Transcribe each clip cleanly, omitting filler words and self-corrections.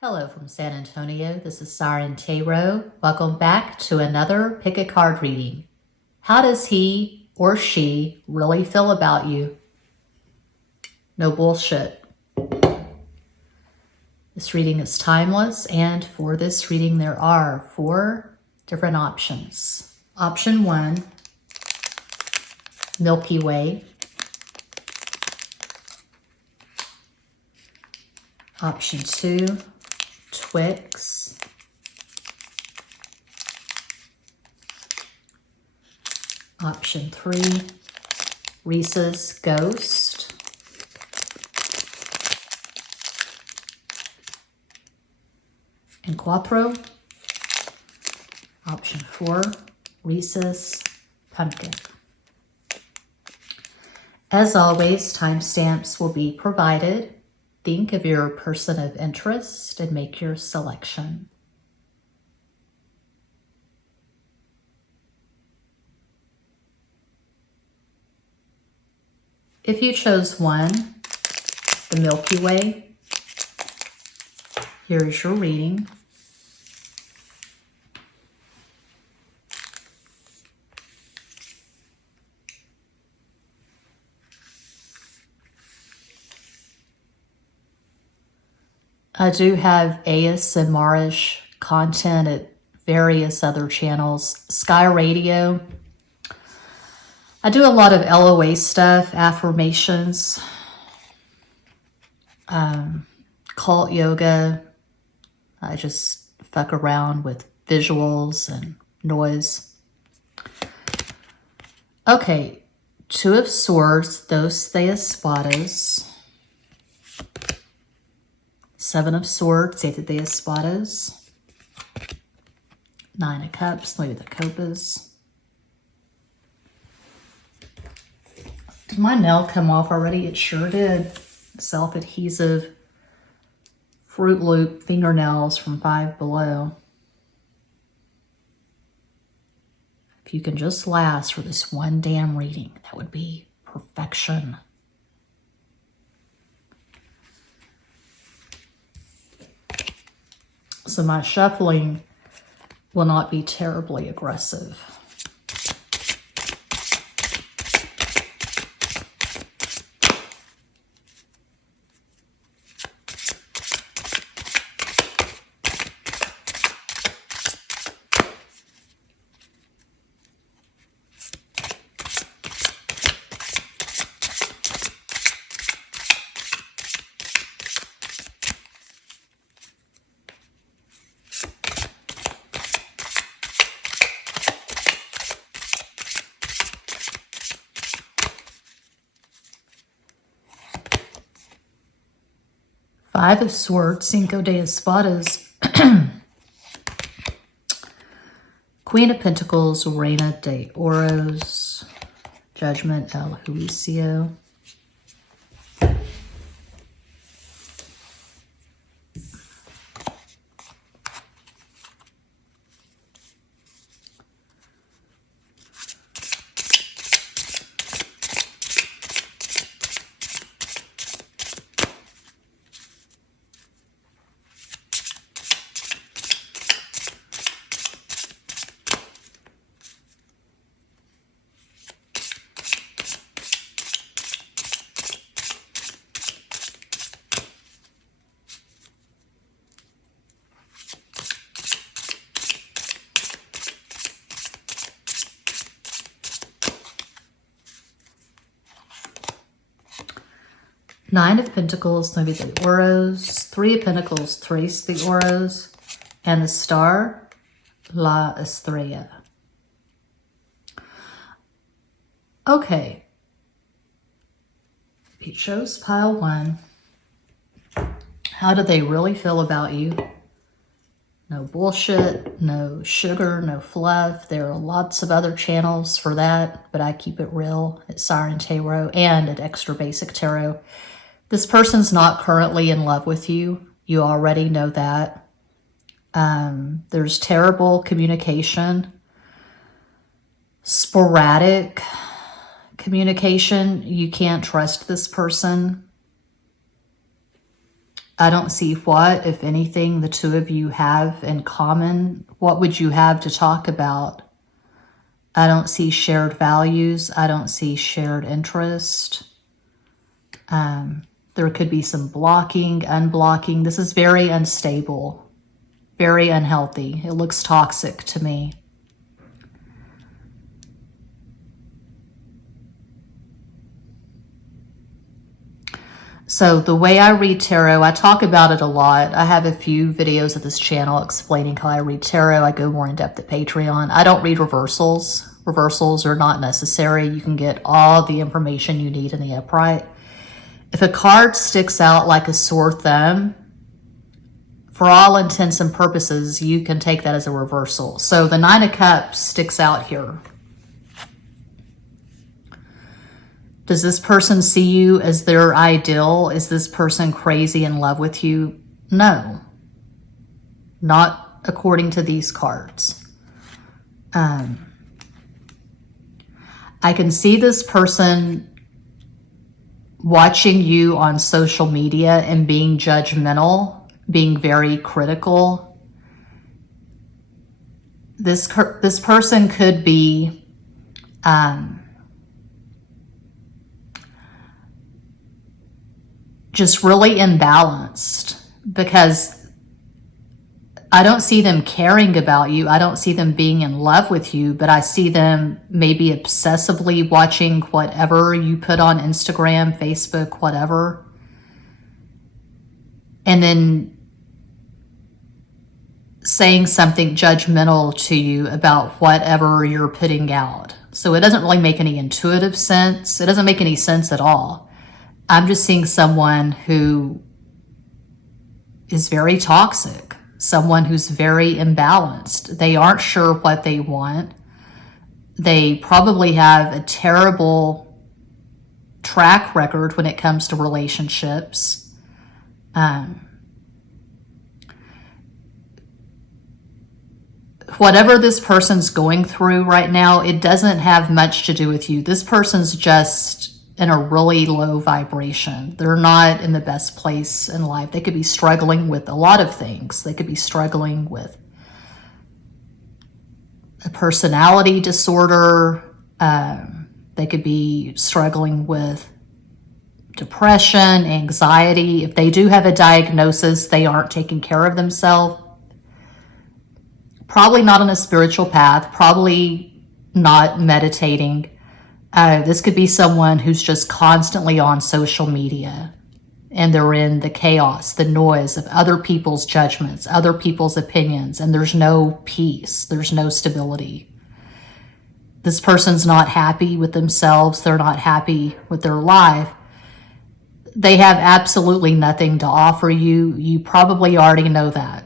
Hello from San Antonio. This is SIREN Tarot. Welcome back to another pick a card reading. How does he or she really feel about you? No bullshit. This reading is timeless, and for this reading there are 4 different options. Option 1, Milky Way. Option 2, Twix. Option 3, Reese's Ghost. And Cuatro. Option 4, Reese's Pumpkin. As always, timestamps will be provided. Think of your person of interest and make your selection. If you chose 1, the Milky Way, here's your reading. I do have ASMR-ish content at various other channels. Sky Radio. I do a lot of LOA stuff, affirmations, cult yoga. I just fuck around with visuals and noise. Okay, 2 of Swords, Dos de Espadas. 7 of Swords, Siete de Espadas. 9 of Cups, Nueve de Copas. Did my nail come off already? It sure did. Self-adhesive Fruit Loop fingernails from Five Below. If you can just last for this one damn reading, that would be perfection. So my shuffling will not be terribly aggressive. Five of Swords, Cinco de Espadas, Queen of Pentacles, Reina de Oros, Judgment, El Juicio. Nine of Pentacles, Nueve de Oros, 3 of Pentacles, Tres de Oros, and the star, La Estrella. Okay. You chose pile 1. How do they really feel about you? No bullshit, no sugar, no fluff. There are lots of other channels for that, but I keep it real at SIREN Tarot and at Extra Basic Tarot. This person's not currently in love with you. You already know that. There's terrible communication, sporadic communication. You can't trust this person. I don't see what, if anything, the two of you have in common. What would you have to talk about? I don't see shared values. I don't see shared interest. There could be some blocking, unblocking. This is very unstable, very unhealthy. It looks toxic to me. So the way I read tarot, I talk about it a lot. I have a few videos of this channel explaining how I read tarot. I go more in depth at Patreon. I don't read reversals. Reversals are not necessary. You can get all the information you need in the upright. If a card sticks out like a sore thumb, for all intents and purposes, you can take that as a reversal. So the Nine of Cups sticks out here. Does this person see you as their ideal? Is this person crazy in love with you? No. Not according to these cards. I can see this person watching you on social media and being judgmental, being very critical. This person could be just really imbalanced, because I don't see them caring about you. I don't see them being in love with you, but I see them maybe obsessively watching whatever you put on Instagram, Facebook, whatever. And then saying something judgmental to you about whatever you're putting out. So it doesn't really make any intuitive sense. It doesn't make any sense at all. I'm just seeing someone who is very toxic, someone who's very imbalanced. They aren't sure what they want. They probably have a terrible track record when it comes to relationships. Whatever this person's going through right now, it doesn't have much to do with you. This person's just in a really low vibration. They're not in the best place in life. They could be struggling with a lot of things. They could be struggling with a personality disorder. They could be struggling with depression, anxiety. If they do have a diagnosis, they aren't taking care of themselves. Probably not on a spiritual path, probably not meditating. This could be someone who's just constantly on social media, and they're in the chaos, the noise of other people's judgments, other people's opinions, and there's no peace, there's no stability. This person's not happy with themselves, they're not happy with their life. They have absolutely nothing to offer you. You probably already know that.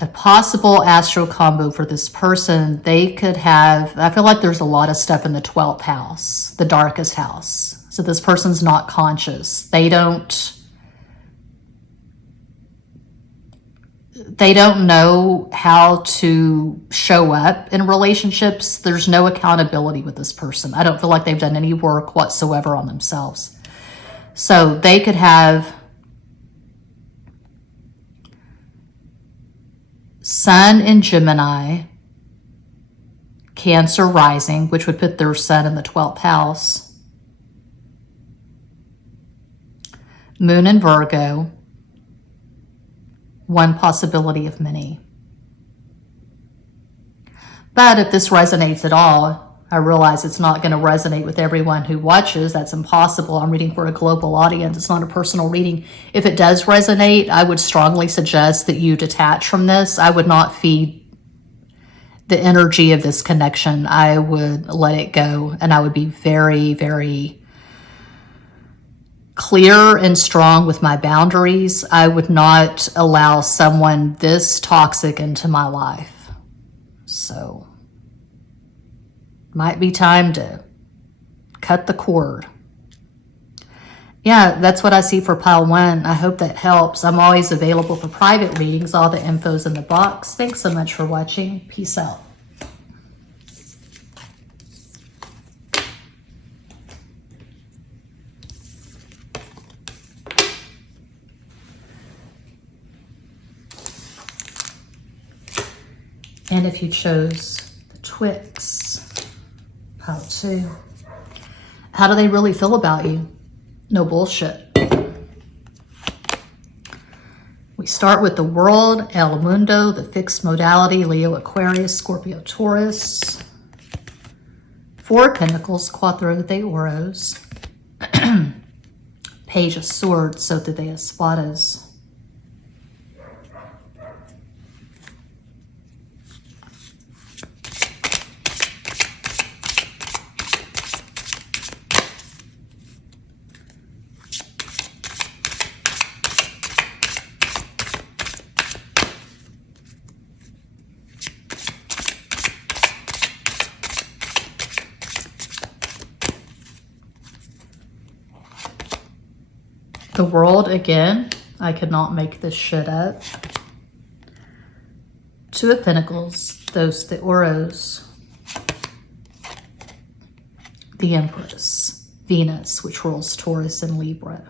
A possible astro combo for this person, they could have, I feel like there's a lot of stuff in the 12th house, the darkest house. So this person's not conscious. They don't know how to show up in relationships. There's no accountability with this person. I don't feel like they've done any work whatsoever on themselves. So they could have Sun in Gemini, Cancer rising, which would put their sun in the 12th house, Moon in Virgo, one possibility of many. But if this resonates at all, I realize it's not going to resonate with everyone who watches. That's impossible. I'm reading for a global audience. It's not a personal reading. If it does resonate, I would strongly suggest that you detach from this. I would not feed the energy of this connection. I would let it go, and I would be very, very clear and strong with my boundaries. I would not allow someone this toxic into my life. So might be time to cut the cord. Yeah, that's what I see for pile 1. I hope that helps. I'm always available for private readings. All the info's in the box. Thanks so much for watching. Peace out. And if you chose the Twix, pile 2, how do they really feel about you? No bullshit. We start with the World, El Mundo, the fixed modality, Leo, Aquarius, Scorpio, Taurus. 4 of Pentacles, Cuatro de Oros. Page of Swords, Sote de Espadas. The World again. I could not make this shit up. 2 of Pentacles, Dos de Oros. The Empress, Venus, which rules Taurus and Libra.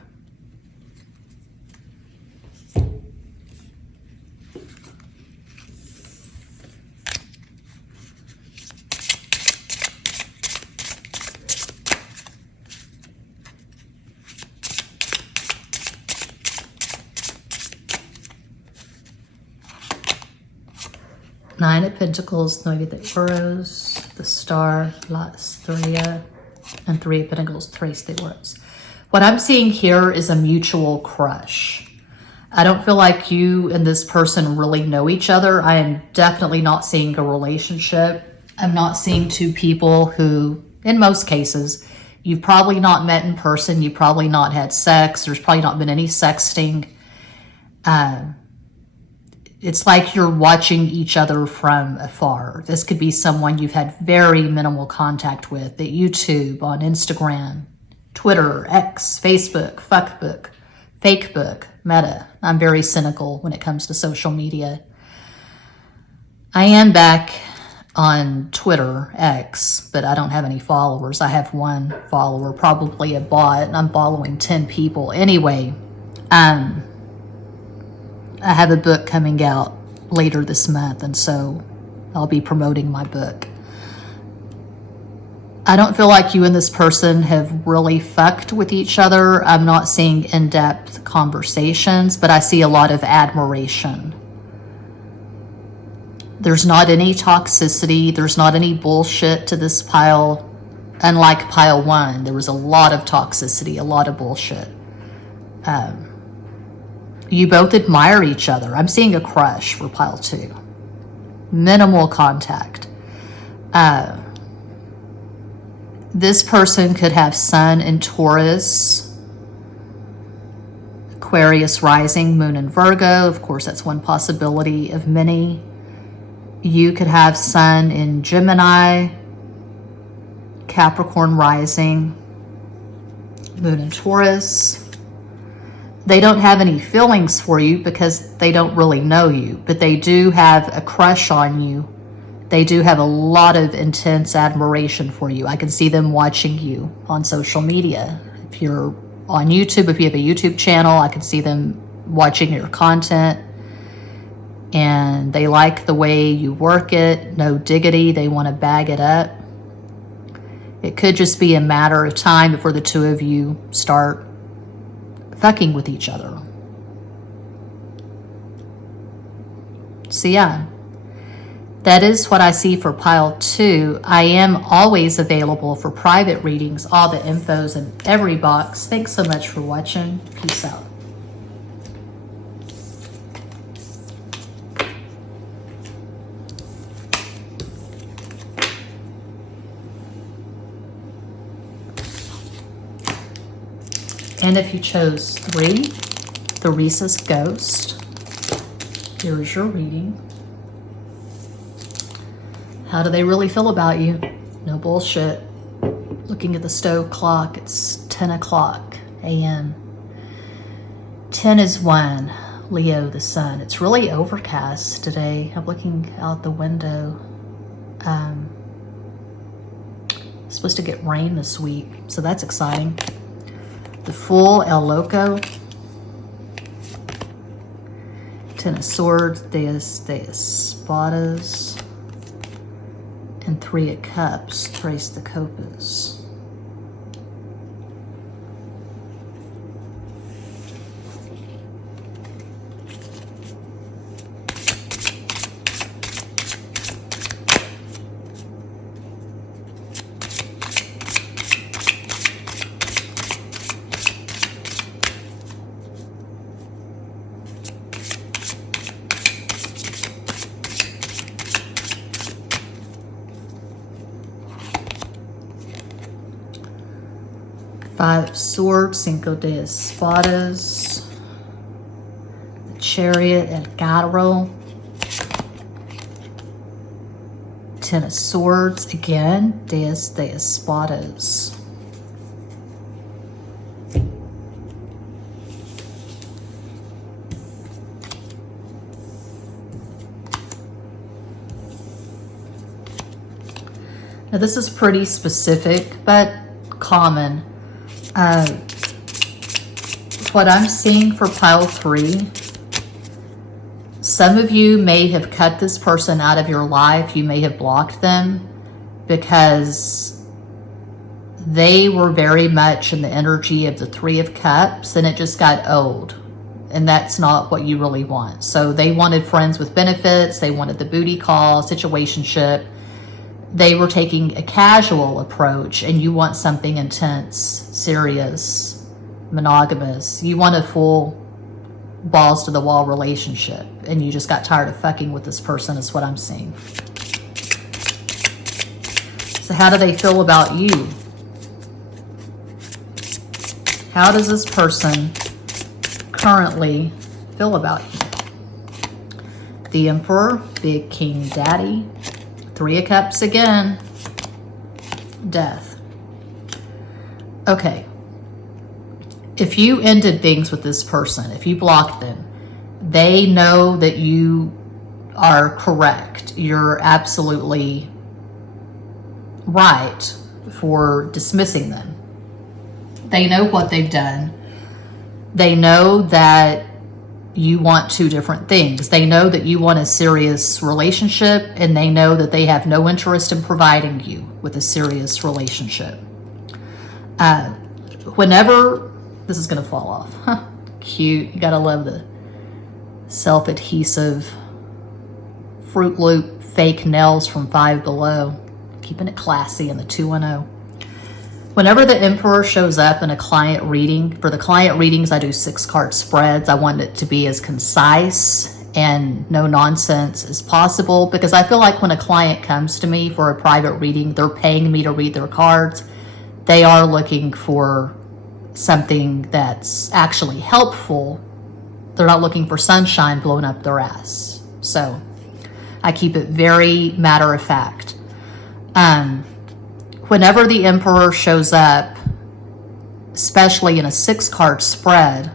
Nine of Pentacles, Nueve de Oros, the Star, La Estrella, and 3 of Pentacles, Tres de Oros. What I'm seeing here is a mutual crush. I don't feel like you and this person really know each other. I am definitely not seeing a relationship. I'm not seeing 2 people who, in most cases, you've probably not met in person. You've probably not had sex. There's probably not been any sexting. It's like you're watching each other from afar. This could be someone you've had very minimal contact with at YouTube, on Instagram, Twitter, X, Facebook, Fuckbook, Fakebook, Meta. I'm very cynical when it comes to social media. I am back on Twitter, X, but I don't have any followers. I have 1 follower, probably a bot, and I'm following 10 people. Anyway, I have a book coming out later this month, and so I'll be promoting my book. I don't feel like you and this person have really fucked with each other. I'm not seeing in-depth conversations, but I see a lot of admiration. There's not any toxicity. There's not any bullshit to this pile. Unlike pile 1, there was a lot of toxicity, a lot of bullshit. You both admire each other. I'm seeing a crush for pile 2. Minimal contact. This person could have Sun in Taurus, Aquarius rising, Moon in Virgo. Of course, that's one possibility of many. You could have Sun in Gemini, Capricorn rising, Moon in Taurus. They don't have any feelings for you because they don't really know you, but they do have a crush on you. They do have a lot of intense admiration for you. I can see them watching you on social media. If you're on YouTube, if you have a YouTube channel, I can see them watching your content. And they like the way you work it. No diggity. They want to bag it up. It could just be a matter of time before the 2 of you start fucking with each other. So yeah, that is what I see for pile 2. I am always available for private readings. All the info's in every box. Thanks so much for watching. Peace out. And if you chose 3, the Rhesus Ghost, here is your reading. How do they really feel about you? No bullshit. Looking at the stove clock, it's 10 o'clock a.m. 10 is 1, Leo, the sun. It's really overcast today. I'm looking out the window. It's supposed to get rain this week, so that's exciting. The Fool, El Loco. 10 of Swords, de Espadas. And Three of Cups, Tres de Copas. Five of Swords, Cinco de Espadas, the Chariot and Carro, Ten of Swords, again, Diez de Espadas. Now this is pretty specific, but common. What I'm seeing for pile 3, some of you may have cut this person out of your life. You may have blocked them because they were very much in the energy of the Three of Cups, and it just got old. And that's not what you really want. So they wanted friends with benefits. They wanted the booty call, situationship. They were taking a casual approach, and you want something intense, serious, monogamous. You want a full balls to the wall relationship, and you just got tired of fucking with this person is what I'm seeing. So how do they feel about you? How does this person currently feel about you? The Emperor, Big King Daddy, Three of Cups again, Death. Okay. If you ended things with this person, if you blocked them, they know that you are correct. You're absolutely right for dismissing them. They know what they've done. They know that you want two different things. They know that you want a serious relationship, and they know that they have no interest in providing you with a serious relationship. Whenever, this is gonna fall off. Huh, cute, you gotta love the self-adhesive Fruit Loop fake nails from Five Below. Keeping it classy in the 210. Whenever the Emperor shows up in a client reading, for the client readings, I do 6-card spreads. I want it to be as concise and no nonsense as possible, because I feel like when a client comes to me for a private reading, they're paying me to read their cards. They are looking for something that's actually helpful. They're not looking for sunshine blowing up their ass. So I keep it very matter of fact. Whenever the Emperor shows up, especially in a 6-card spread,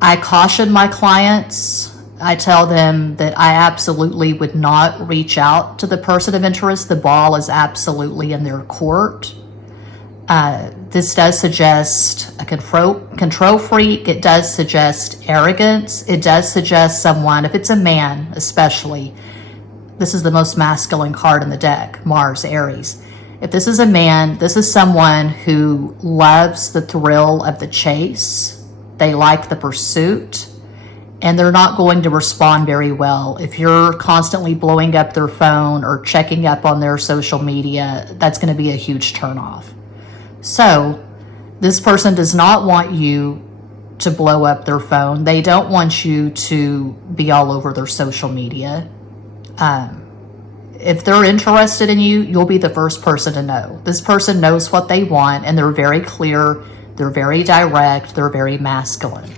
I caution my clients. I tell them that I absolutely would not reach out to the person of interest. The ball is absolutely in their court. This does suggest a control freak. It does suggest arrogance. It does suggest someone, if it's a man especially, this is the most masculine card in the deck, Mars, Aries. If this is a man, this is someone who loves the thrill of the chase. They like the pursuit, and they're not going to respond very well. If you're constantly blowing up their phone or checking up on their social media, that's going to be a huge turnoff. So this person does not want you to blow up their phone. They don't want you to be all over their social media. If they're interested in you, you'll be the first person to know. This person knows what they want, and they're very clear, they're very direct, they're very masculine.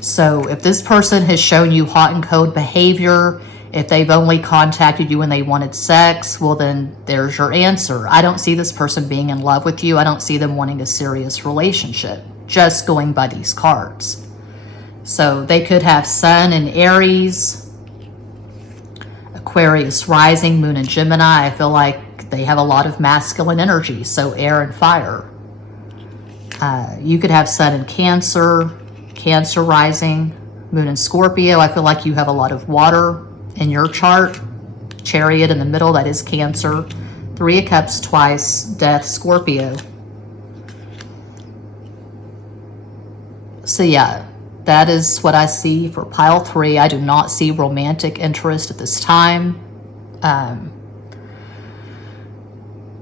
So if this person has shown you hot and cold behavior, if they've only contacted you when they wanted sex, well then there's your answer. I don't see this person being in love with you. I don't see them wanting a serious relationship, just going by these cards. So they could have Sun in Aries, Aquarius rising, Moon in Gemini. I feel like they have a lot of masculine energy, so air and fire. You could have Sun in Cancer, Cancer rising, Moon in Scorpio. I feel like you have a lot of water in your chart. Chariot in the middle, that is Cancer. 3 of Cups twice, Death, Scorpio. So yeah, that is what I see for pile 3. I do not see romantic interest at this time.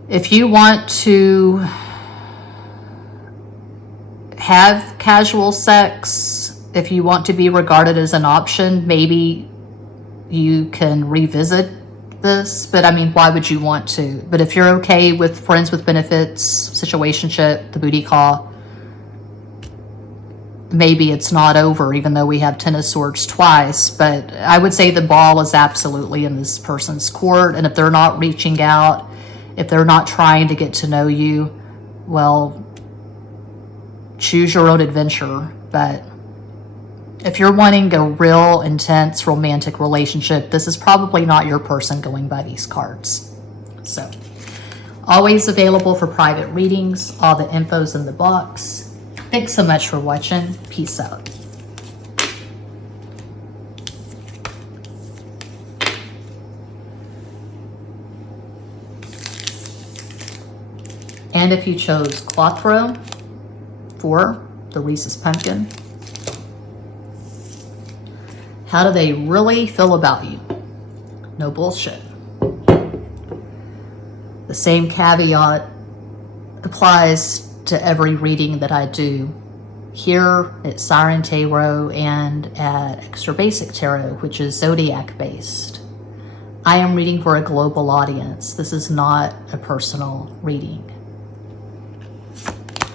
If you want to have casual sex, if you want to be regarded as an option, maybe you can revisit this. But I mean, why would you want to? But if you're okay with friends with benefits, situationship, the booty call, maybe it's not over, even though we have 10 of Swords twice. But I would say the ball is absolutely in this person's court. And if they're not reaching out, if they're not trying to get to know you, well, choose your own adventure. But if you're wanting a real intense romantic relationship, this is probably not your person going by these cards. So, always available for private readings. All the info's in the box. Thanks so much for watching. Peace out. And if you chose Quattro for the Reese's Pumpkin, how do they really feel about you? No bullshit. The same caveat applies to every reading that I do here at SIREN Tarot and at Extra Basic Tarot, which is zodiac based. I am reading for a global audience. This is not a personal reading.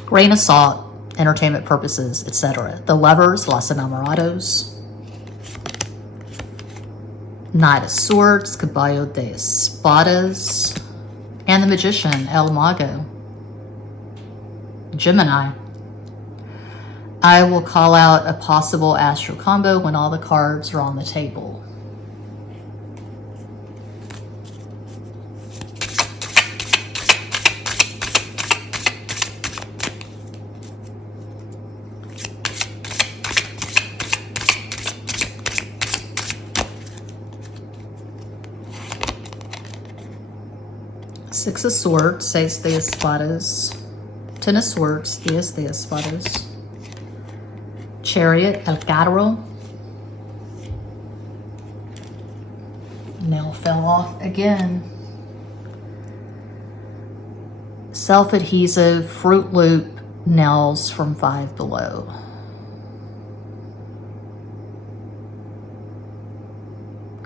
Grain of salt, entertainment purposes, etc. The Lovers, Los Enamorados. Knight of Swords, Caballo de Espadas. And the Magician, El Mago. Gemini. I will call out a possible astro combo when all the cards are on the table. Six of Swords, Seis de Espadas. 10 of Swords, Diez de Espadas. Chariot, El Carro. Nail fell off again. Self-adhesive Fruit Loop nails from Five Below.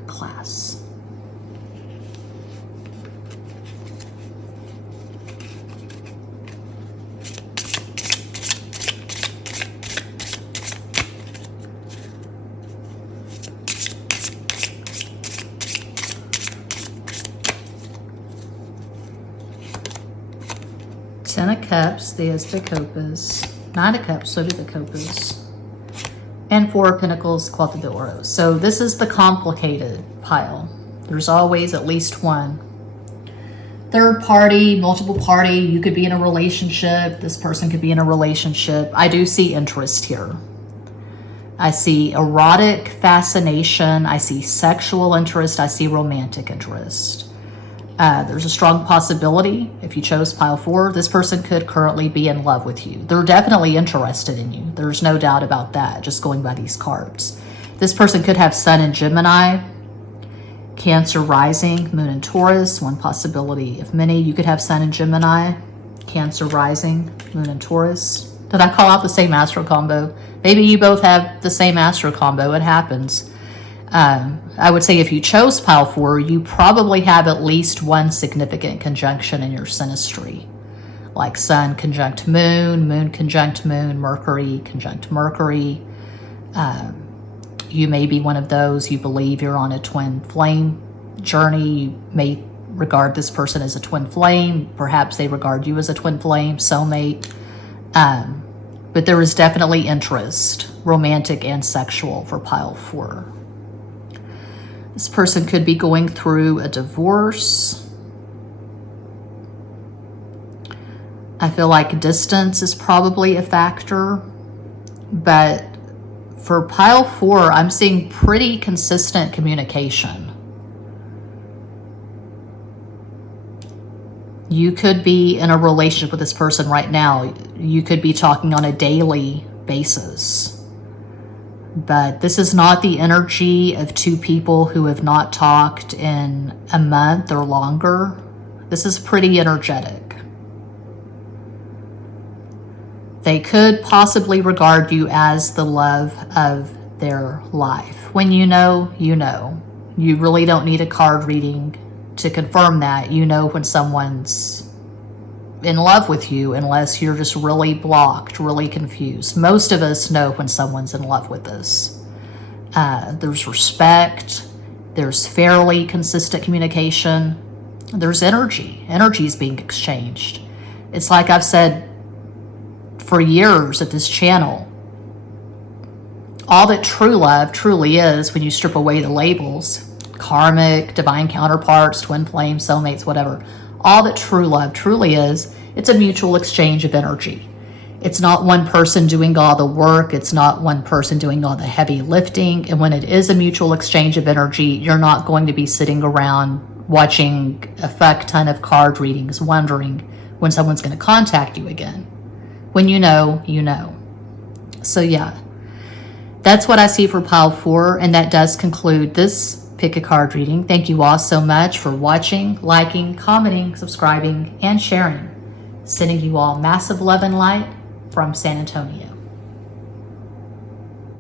Class. Ten of Cups, Diez de Copas. Nine of Cups, so do the Copas. And Four of Pentacles, Cuatro de Oros. So this is the complicated pile. There's always at least one. Third party, multiple party. You could be in a relationship. This person could be in a relationship. I do see interest here. I see erotic fascination. I see sexual interest. I see romantic interest. There's a strong possibility, if you chose pile 4, this person could currently be in love with you. They're definitely interested in you. There's no doubt about that, just going by these cards. This person could have Sun in Gemini, Cancer rising, Moon in Taurus, one possibility of many. You could have Sun in Gemini, Cancer rising, Moon in Taurus. Did I call out the same astro combo? Maybe you both have the same astro combo. It happens. I would say if you chose pile 4, you probably have at least one significant conjunction in your synastry. Like Sun conjunct Moon, Moon conjunct Moon, Mercury conjunct Mercury. You may be one of those. You believe you're on a twin flame journey. You may regard this person as a twin flame. Perhaps they regard you as a twin flame, soulmate. But there is definitely interest, romantic and sexual, for pile 4. This person could be going through a divorce. I feel like distance is probably a factor, but for pile 4, I'm seeing pretty consistent communication. You could be in a relationship with this person right now. You could be talking on a daily basis. But this is not the energy of two people who have not talked in a month or longer. This is pretty energetic. They could possibly regard you as the love of their life. When you know, you know. You really don't need a card reading to confirm that. You know when someone's in love with you, unless you're just really blocked, really confused. Most of us know when someone's in love with us. There's respect. There's fairly consistent communication. There's energy. Energy is being exchanged. It's like I've said for years at this channel. All that true love truly is, when you strip away the labels, karmic, divine counterparts, twin flames, soulmates, whatever. All that true love truly is, it's a mutual exchange of energy. It's not one person doing all the work. It's not one person doing all the heavy lifting. And when it is a mutual exchange of energy, you're not going to be sitting around watching a fuck ton of card readings, wondering when someone's going to contact you again. When you know, you know. So yeah, that's what I see for pile 4. And that does conclude this pick a card reading. Thank you all so much for watching, liking, commenting, subscribing, and sharing. Sending you all massive love and light from San Antonio.